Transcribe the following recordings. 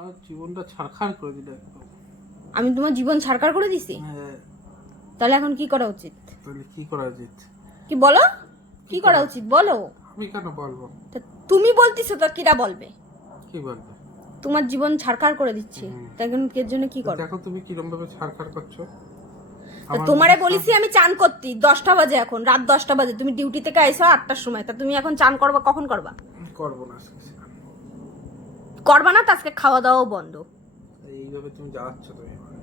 আমার জীবনটা ছারখার করে দিলে একদম। আমি তোমার জীবন ছারকার করে দিছি? হ্যাঁ। তাহলে এখন কি করা উচিত? তাহলে কি করা উচিত? কি বলো, কি করা উচিত বলো? আমি কেন বলবো? তা তুমি বলতিছো তো কিরা বলবে? কি বলবে? তোমার জীবন ছারকার করে দিচ্ছি, তাই এখন এর জন্য কি করবে? দেখো তুমি কিরম ভাবে ছারখার করছো। তা তোমারে বলিছি আমি চান করতি 10টা বাজে, এখন রাত 10টা বাজে, তুমি ডিউটি থেকে আইছো 8টার সময়, তা তুমি এখন চান করবা কখন করবা? করবো না আজকে। করবা না তো আজকে খাওয়া দাওয়াও বন্ধ। এইভাবে তুমি জ্বালাচ্ছ তুমি আমাকে।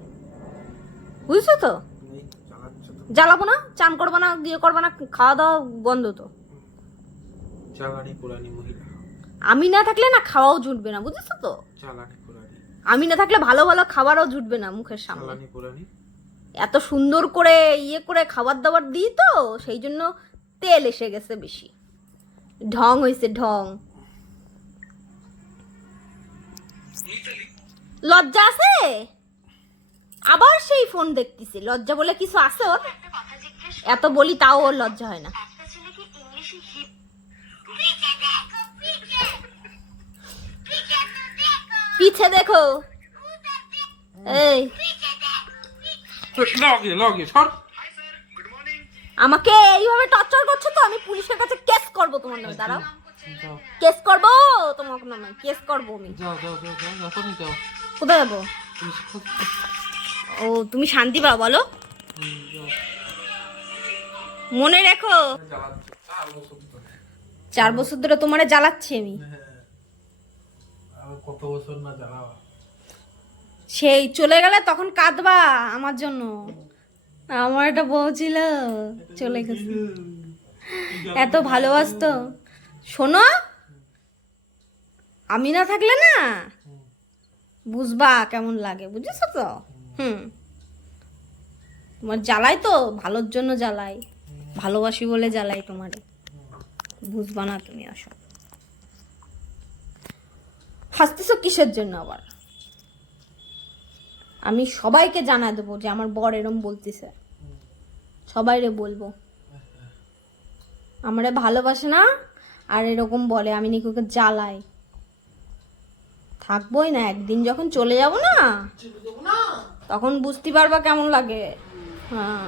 বুঝছো তো? এই জ্বালাচ্ছ তো। জ্বালাবো না, চান করবা না, দিয়ে করবা না, খাওয়া দাওয়া বন্ধ তো। জ্বালানি পুরানি মহিলা। আমি না থাকলে না খাওয়াও জুটবে না, বুঝেছো তো? জ্বালানি পুরানি। আমি না থাকলে ভালো ভালো খাবারও জুটবে না মুখের সামনে। জ্বালানি পুরানি। এত সুন্দর করে করে খাবার দাবার দিই তো, সেই জন্য তেল এসে গেছে বেশি, ঢং হয়েছে ঢং। লজ্জা আছে? আবার সেই ফোন দেখতেছে, লজ্জা বলে কিছু আছে ওর? এত বলি তাও ওর লজ্জা হয় না। পিছে দেখো, এই লগে লগে সর। আমাকে এইভাবে টর্চার করছো তো আমি পুলিশের কাছে কেস করব তোমার নামে। দাঁড়াও, যাও কেস করব তোমার নামে, কেস করব আমি। যাও যাও যাও যাও এখনই যাও। কোথায় যাবো? ও তুমি শান্তি পাও বলো? যাও। মনে রেখো, জ্বালাচ্ছ 4 বছর ধরে। 4 বছর ধরে তোমারে জ্বালাচ্ছি আমি। হ্যাঁ। আর কত বছর না জ্বালাবা। সেই চলে গেলে তখন কাঁদবা আমার জন্য। আমার একটা বউ ছিল, চলে গেছে। এত ভালোবাসতো। শোনো, আমি না থাকলে না বুঝবা কেমন লাগে, বুঝেছো তো? তোমার জ্বালাই তো ভালোর জন্য জ্বালাই, ভালোবাসি বলে জ্বালাই তোমারে, বুঝবা না তুমি। আসো, হাসতেছো কিসের জন্য আবার? আমি সবাইকে জানা দেবো যে আমার বর এরম বলতেছে, সবাইরে বলবো আমারে ভালোবাসে না আর এরকম বলে, আমি নাকি ওকে জ্বালাই। থাকবোই না, একদিন যখন চলে যাব না তখন বুঝতে পারবা কেমন লাগে। হ্যাঁ।